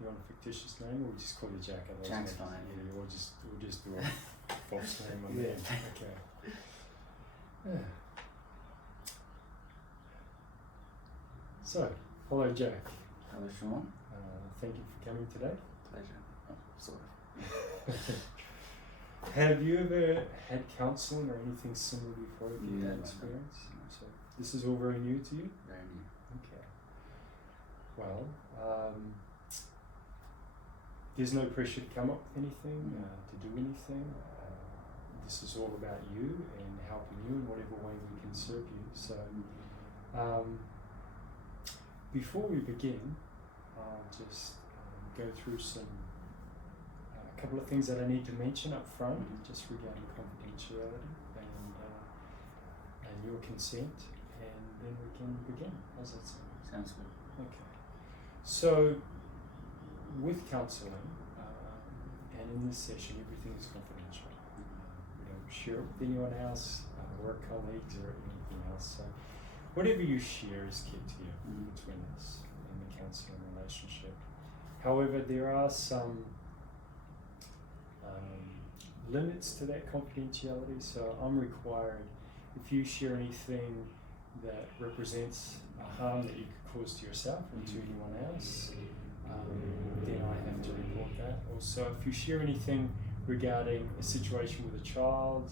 You want a fictitious name, or we just call you Jack? Jack's fine. Yeah, we'll just do a false name on there. Okay. Yeah. So, hello Jack. Hello Sean. Thank you for coming today. Pleasure. Oh, sort of. Have you ever had counselling or anything similar before? Have you had experience? No. So this is all very new to you? Very new. Okay. Well, there's no pressure to come up with anything, to do anything. This is all about you and helping you in whatever way we can serve you. So, before we begin, I'll just go through a couple of things that I need to mention up front, just regarding confidentiality and your consent, and then we can begin. How's that sound? Sounds good. Okay. So, with counselling, and in this session, everything is confidential. We don't share it with anyone else, work colleagues, or anything else. So, whatever you share is kept here between us in the counselling relationship. However, there are some limits to that confidentiality. So, I'm required, if you share anything that represents a harm that you could cause to yourself and to anyone else, then I have to report that. Also, if you share anything regarding a situation with a child,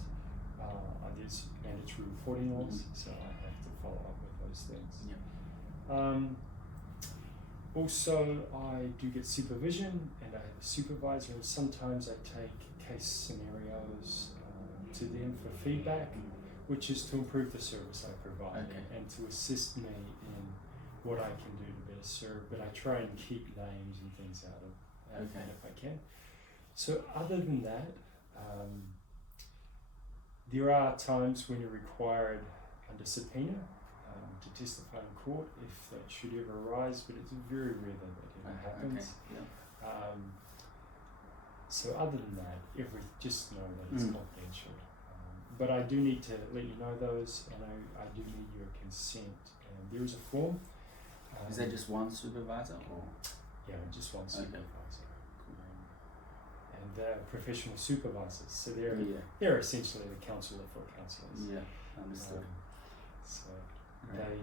there's mandatory reporting laws, so I have to follow up with those things. Yep. Also, I do get supervision, and I have a supervisor, and sometimes I take case scenarios to them for feedback, which is to improve the service I provide and to assist me in what I can do to better serve, but I try and keep names and things out of it if I can. So other than that, there are times when you're required under subpoena to testify in court if that should ever arise, but it's very rare that ever happens. Okay. Yeah. So other than that, just know that it's confidential. But I do need to let you know those, and I do need your consent. And there is a form. Is there just one supervisor, or? Yeah, just one supervisor. Cool. And they're professional supervisors, so they're essentially the counsellor for counsellors. Yeah, understood. So they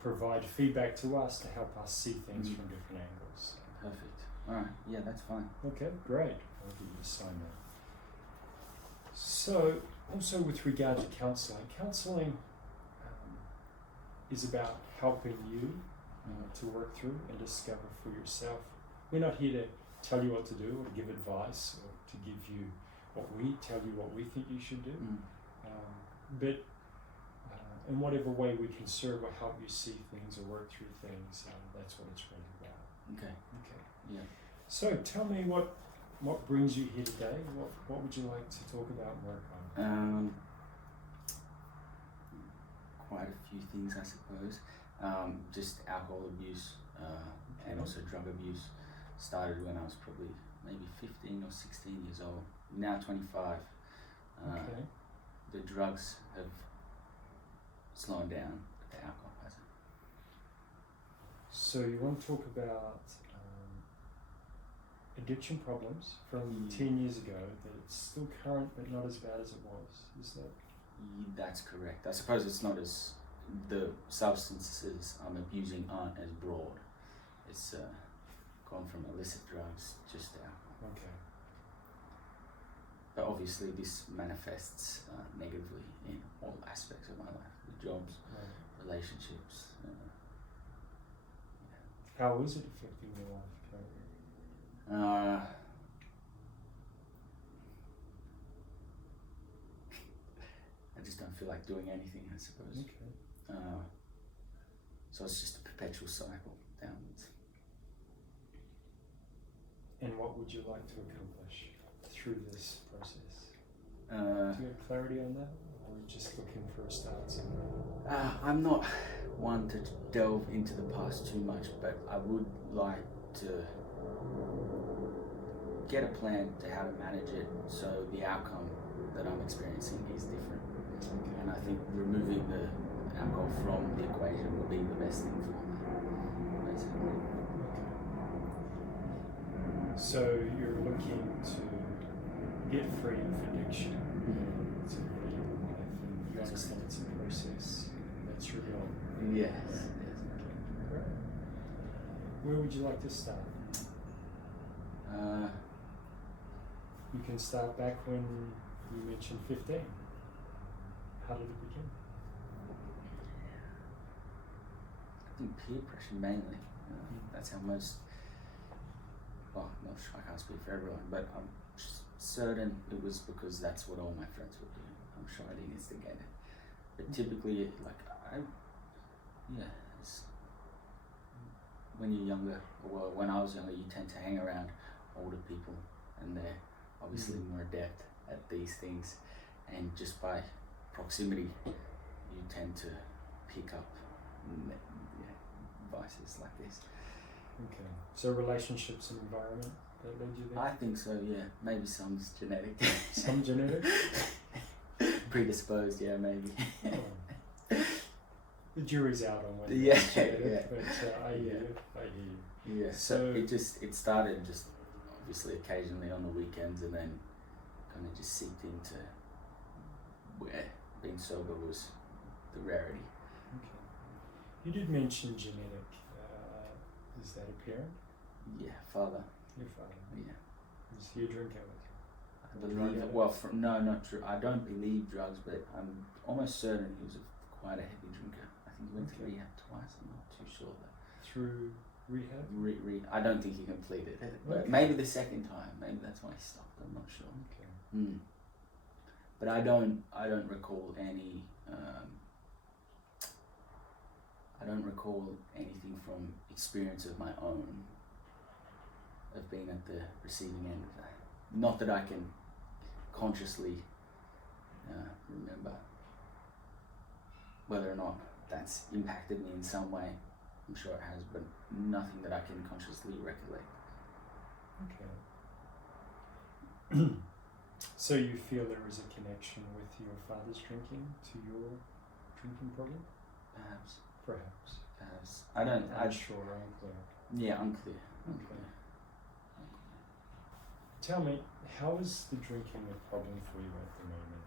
provide feedback to us to help us see things from different angles. Perfect. All right. Yeah, that's fine. Okay, great. I'll give you a sign there. So, also with regard to counselling is about helping you to work through and discover for yourself. We're not here to tell you what to do or to give advice or to give you tell you what we think you should do. But in whatever way we can serve or help you see things or work through things, that's what it's really about. Okay. Yeah. So tell me what brings you here today? What would you like to talk about and work on? Quite a few things, I suppose. Just alcohol abuse and also drug abuse. Started when I was probably maybe 15 or 16 years old. Now 25. The drugs have slowed down, but the alcohol hasn't. So you want to talk about addiction problems from 10 years ago, that it's still current but not as bad as it was, is that? That's correct. I suppose it's not as, the substances I'm abusing aren't as broad. It's gone from illicit drugs just to alcohol. Okay. But obviously this manifests negatively in all aspects of my life, the jobs, relationships. How is it affecting your life currently? I just don't feel like doing anything, I suppose. Okay. So it's just a perpetual cycle downwards. And what would you like to accomplish through this process? Do you have clarity on that? Or are you just looking for a start somewhere? I'm not one to delve into the past too much, but I would like to get a plan to how to manage it so the outcome that I'm experiencing is different. Okay. And I think removing the alcohol from the equation will be the best thing for me, basically. Okay. So you're looking to get free of addiction to live your life, and you understand it's a process. That's your goal. Yes. Great. Where would you like to start? You can start back when you mentioned 15. How did it begin? I think peer pressure mainly. That's how most. Well, not sure, I can't speak for everyone, but I'm certain it was because that's what all my friends would do. I'm sure I didn't instigate it. But typically, it's, when you're younger, or when I was younger, you tend to hang around older people, and they're obviously more adept at these things, and just by proximity, you tend to pick up vices like this. Okay. So relationships and environment that led you there? I think so, yeah. Maybe some's genetic. Some genetic? Predisposed, yeah, maybe. Oh. The jury's out on whether it's genetic, but I hear you. Yeah, so it started just obviously occasionally on the weekends, and then kind of just seeped into where being sober was the rarity. Okay. You did mention genetic. Is that a parent? Yeah, father. Your father? Yeah. Is he a drinker? I believe, no, not true. I don't believe drugs, but I'm almost certain he was quite a heavy drinker. I think he went to rehab twice, I'm not too sure though. Through rehab? I don't think he completed it, but maybe the second time, maybe that's why he stopped, I'm not sure. Okay. But I don't recall any, I don't recall anything from experience of my own of being at the receiving end of that. Not that I can consciously remember whether or not that's impacted me in some way. I'm sure it has, but nothing that I can consciously recollect. Okay. So you feel there is a connection with your father's drinking to your drinking problem? Perhaps. I'm unclear. Yeah, unclear. Okay. Tell me, how is the drinking a problem for you at the moment?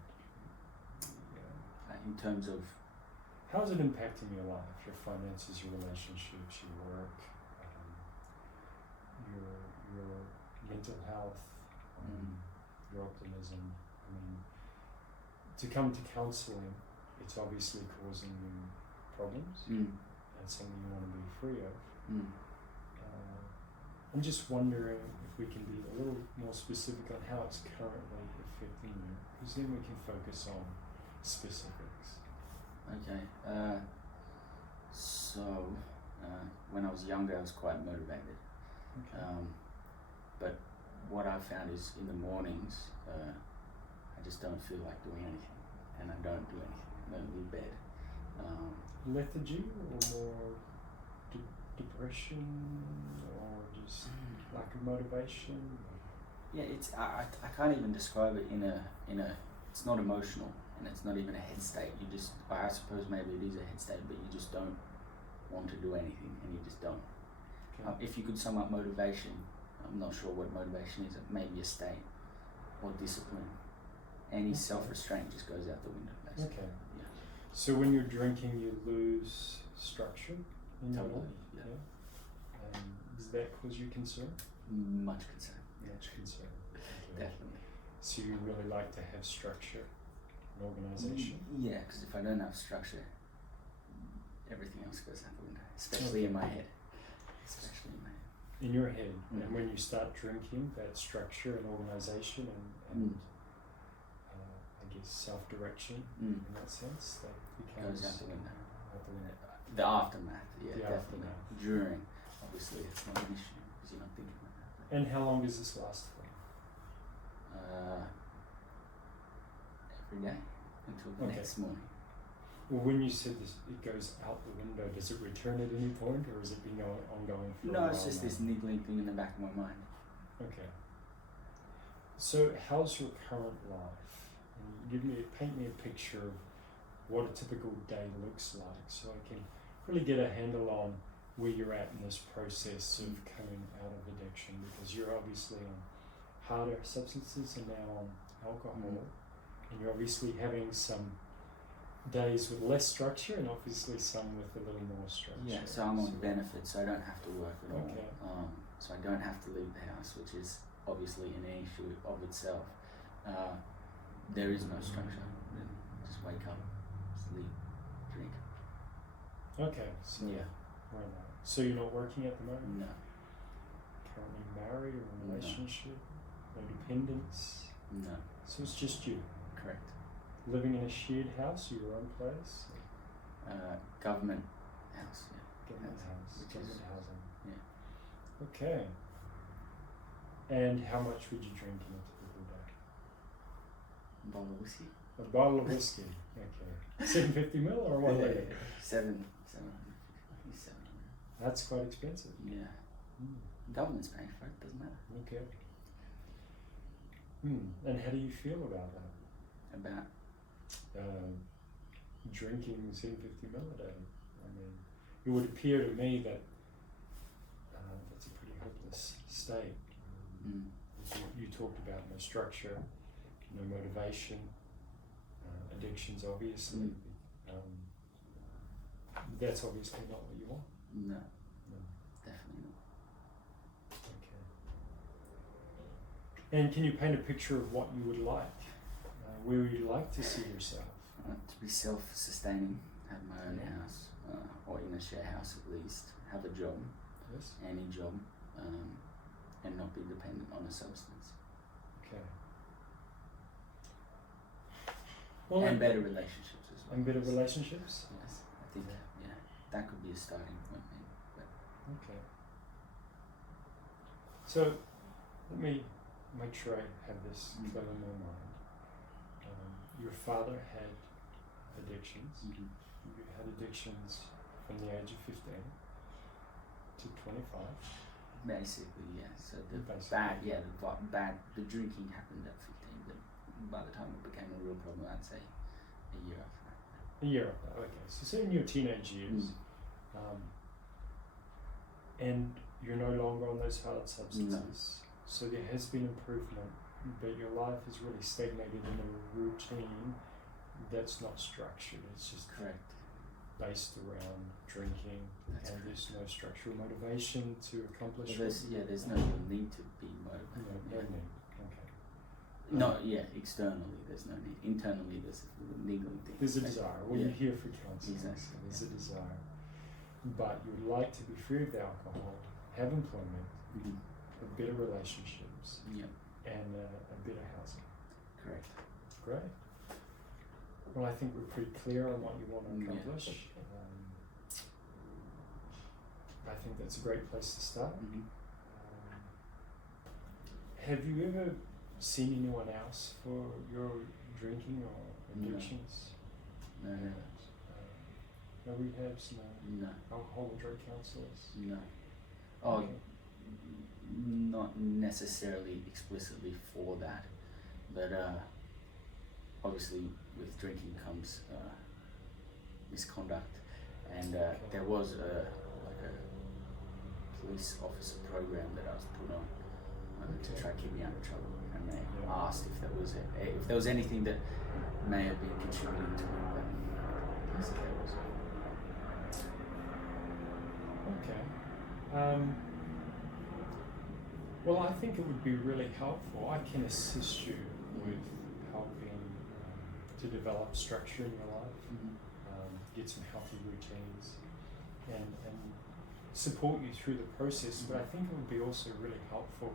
In terms of? How is it impacting your life, your finances, your relationships, your work, your mental health, your optimism? I mean, to come to counselling, it's obviously causing you problems. That's something you want to be free of. I'm just wondering if we can be a little more specific on how it's currently affecting you, because then we can focus on specifics. Okay. When I was younger, I was quite motivated. Okay. But what I found is in the mornings, I just don't feel like doing anything, and I don't do anything. I don't leave bed. Lethargy or more depression or just lack of motivation? Yeah, it's I can't even describe it in a it's not emotional, and it's not even a head state. You just, I suppose maybe it is a head state, but you just don't want to do anything, and you just don't. Okay. If you could sum up motivation, I'm not sure what motivation is. It may be a state or discipline. Any self-restraint just goes out the window, basically. Okay. Yeah. So when you're drinking, you lose structure in your Totally, life? yeah. Does that cause you concern? Much concern. Much concern. Okay. Definitely. So you really like to have structure and organisation? Yeah, because if I don't have structure, everything else goes out the window, especially in my head. In your head, and when you start drinking, that structure and organisation and I guess self-direction in that sense, that becomes goes out the window. The The aftermath, yeah, The definitely. aftermath. During, obviously, it's not an issue because you're not thinking about that. And how long does this last for? Every day until the next morning. Well, when you said this, it goes out the window, does it return at any point, or has it been ongoing for a while? No, it's just this niggling thing in the back of my mind. Okay. So, how's your current life? And paint me a picture of what a typical day looks like, so I can really get a handle on where you're at in this process of coming out of addiction, because you're obviously on harder substances and now on alcohol, and you're obviously having some days with less structure and obviously some with a little more structure. Yeah, so I'm on benefits, so I don't have to work at all. Okay. So I don't have to leave the house, which is obviously an issue of itself. There is no structure. Just wake up, sleep, drink. Okay, so Yeah. right now. So you're not working at the moment? No. Currently married or in a No. relationship? No dependents? No. So it's just you? Correct. Living in a shared house or your own place? Government house. Yeah. Government house, Which government is- housing. Yeah. Okay. And how much would you drink in a typical day? Bottle of whiskey. A bottle of whiskey. Okay. 750 ml or 1 litre? 700. That's quite expensive. Yeah. Mm. Government's paying for it. Doesn't matter. Okay. And how do you feel about that? About Drinking 750 ml a day? I mean, it would appear to me that that's a pretty hopeless state. You talked about no structure, no motivation, addictions obviously. That's obviously not what you want. No. No. Definitely not. Okay. And can you paint a picture of what you would like? Where would you like to see yourself? To be self-sustaining, have my own house, or in a share house at least, have a job, Yes. any job, and not be dependent on a substance. Okay. Well, And better relationships as well. and better relationships? Yes, I think, yeah, that could be a starting point maybe. But Okay. So, let me make sure I have this clear in my mind. Your father had addictions. You had addictions from the age of 15 to 25. basically, yeah. So the Basically. the drinking happened at 15, but by the time it became a real problem, I'd say a year after that. A year after, okay. So in your teenage years, and you're no longer on those hard substances. So there has been improvement, but your life is really stagnated in a routine that's not structured. It's just Correct. based around drinking, That's and correct. there's no structural motivation to accomplish. Well, there's no real need to be motivated. No need. Okay. No, yeah, externally there's no need. Internally there's a niggling thing. There's a desire. Well, Yeah. you're here for counselling. Exactly. So there's a desire, but you'd like to be free of the alcohol, have employment, have better relationships, Yeah, and a better housing. correct. Great. Well, I think we're pretty clear on what you want to Yeah. accomplish. I think that's a great place to start. Have you ever seen anyone else for your drinking or No. addictions? No, No rehabs, no no, alcohol or drug counsellors? no. Oh, Okay. not necessarily explicitly for that, but obviously with drinking comes misconduct, and there was a police officer program that I was put on to try to keep me out of trouble, and they asked if there was anything that may have been contributing to it, but I guess there was. Okay. Well, I think it would be really helpful. I can assist you with helping to develop structure in your life, get some healthy routines, and support you through the process. But I think it would be also really helpful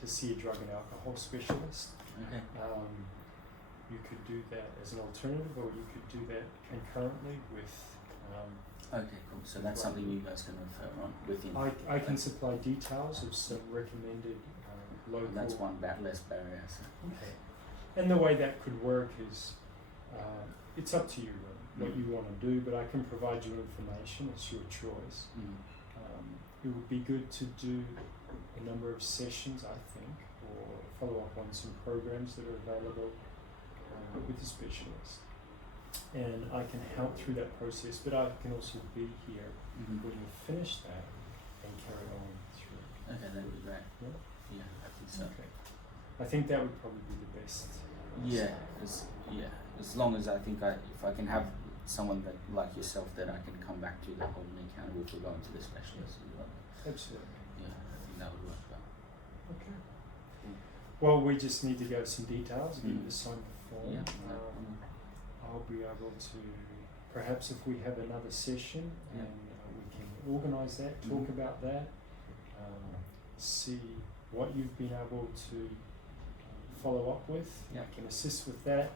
to see a drug and alcohol specialist. Okay. You could do that as an alternative, or you could do that concurrently with. Okay, cool. So that's something you guys can refer on within. I can supply details of some recommended local. That's one less barrier. So. Okay. And the way that could work is, it's up to you what you want to do, but I can provide you information. It's your choice. It would be good to do a number of sessions, I think, or follow up on some programs that are available with a specialist. and I can help through that process, but I can also be here when you finish that and carry on through. Okay, that would be great. Yeah? Yeah, I think so. Okay. I think that would probably be the best. Yeah, as long as if I can have someone that like yourself that I can come back to that hold me accountable for going to the specialist as well. Absolutely. Yeah, I think that would work well. Okay. Well, we just need to go to some details, get you to sign the form. Yeah. I'll be able to, perhaps if we have another session Yeah. and we can organise that, talk about that, see what you've been able to follow up with. Yeah. I can assist with that,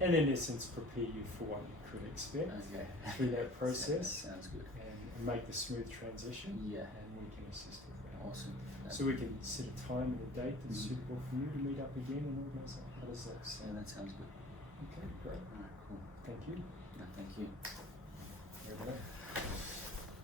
and in essence prepare you for what you could expect Okay. through that process, Sounds good. and make the smooth transition. Yeah. And we can assist with that. Awesome. So we can set a time and a date that's Mhm. suitable for you to meet up again and organise that. How does that Yeah, sound? that sounds good. Okay, great. Alright, cool. Thank you. No, thank you. There we go.